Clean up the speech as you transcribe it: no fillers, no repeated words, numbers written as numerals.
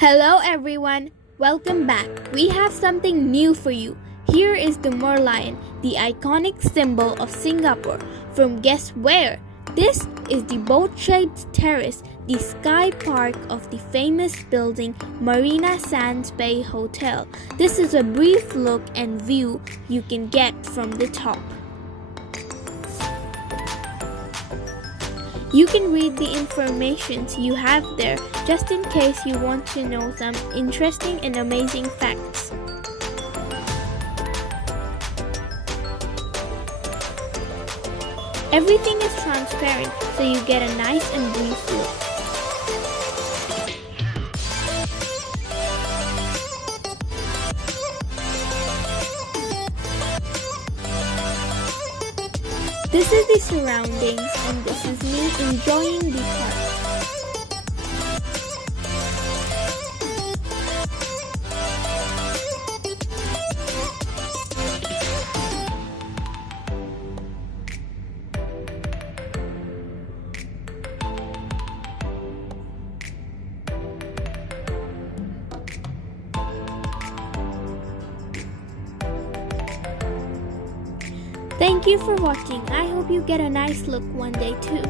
Hello everyone, welcome back. We have something new for you. Here is the Merlion, the iconic symbol of Singapore. From guess where? This is the Boat Shaped Terrace, the sky park of the famous building Marina Sands Bay Hotel. This is a brief look and view you can get from the top. You can read the information you have there just in case you want to know some interesting and amazing facts. Everything is transparent, so you get a nice and brief look. This is the surroundings and this is me enjoying the park. Thank you for watching. I hope you get a nice look one day too.